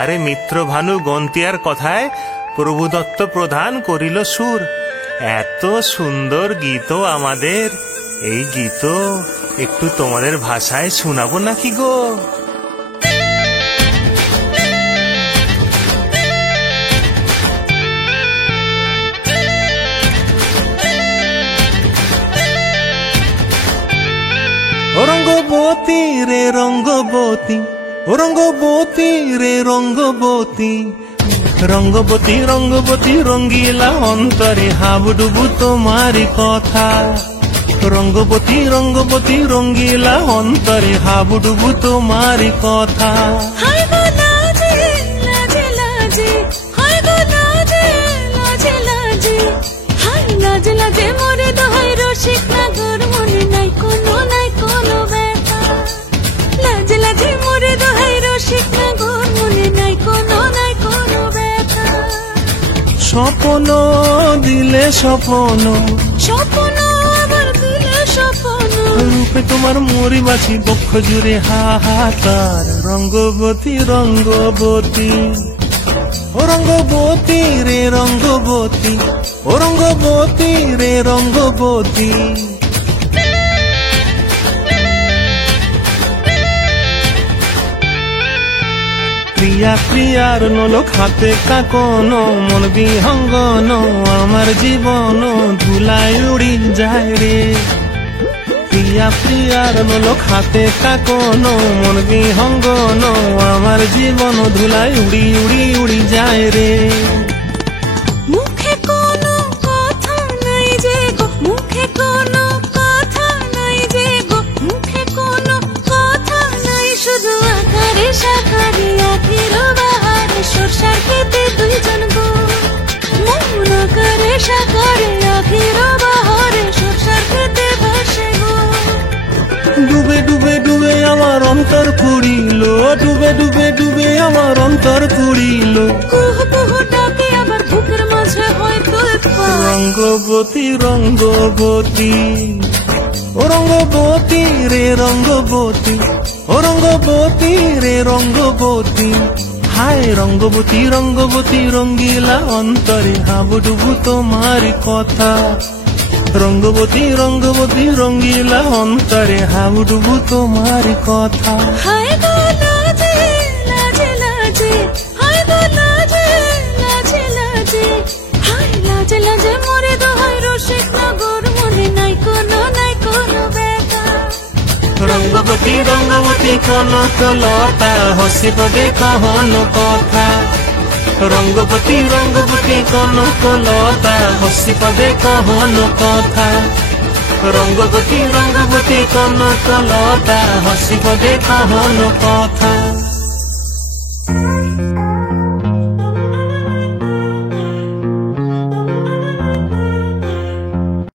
আরে মিত্র ভানু গন্তিয়ার কথায় প্রভুদত্ত প্রধান করিল সুর। এত সুন্দর গীত আমাদের, এই গীত একটু তোমাদের ভাষায় শোনাবো নাকি গো? রঙ্গবতী রে রঙ্গবতী, ও রঙ্গবতী রে রঙ্গবতী, রঙ্গবতী রঙ্গবতী রঙ্গিলা অন্তরে হাবুডুবু তোমারি কথা। রঙ্গবতী রঙ্গবতী রঙ্গিলা অন্তরে হাবুডুবু তোমারি কথা। স্বপ্ন দিলে স্বপ্ন, স্বপ্ন আবার দিলে স্বপ্ন, রূপে তোমার মরি বাছি বক্ষ জুড়ে হাহাকার। রঙ্গবতী রঙ্গবতী, ও রঙ্গবতী রে রঙ্গবতী, ও রঙ্গবতী রে রঙ্গবতী। প্রিয়া প্রিয়ার নলক হাতে কাকন, মন বিহঙ্গন আমার জীবন ধুলায় উড়ি যায় রে। প্রিয়া প্রিয়ার নলক হাতে কাকন, মন বিহঙ্গন আমার জীবন ধুলায় উড়ি উড়ি উড়ি যায় রে। মুখে কোনো কথা নাই যে গো, মুখে কোনো কথা নাই যে গো, মুখে কোনো কথা নাই, শুধু আকারে সাকারে আখির বাহারে সরষার খেতে দুইজন গো। মন আকারে সাকারে আখির বাহারে সরষার খেতে ভাসে গো। ডুবে ডুবে ডুবে আমার অন্তর পুড়িল, ডুবে ডুবে ডুবে আমার অন্তর পুড়িল। কুহ কুহ ডাকে আবার বুকের মাঝে হয় তোলপাড়। রঙ্গবতী রঙ্গবতী, ও রঙ্গবতী রে রঙ্গবতী, ও রঙ্গবতী রে রঙ্গবতী। হায় রঙ্গবতী রঙ্গবতী রঙ্গিলা অন্তরে হাবুডুবু তোমার কথা। রঙ্গবতী রঙ্গবতী রঙ্গিলা অন্তরে হাবুডুবু তোমার কথা। হায় গো লাজে লাজে লাজে, হায় গো লাজে লাজে লাজে, হায় লাজে লাজে মরে দোহাই রসিক নগর, মনে নাই কোনো ব্যথা। রঙ্গবতী রঙ্গবতী কনক লতা হসিব কহন কথা। রঙ্গবতী রঙ্গবতী কনক লতা হসিব কহন কথা। রঙ্গবতী রঙ্গবতী কনক লতা হসিব কহন কথা।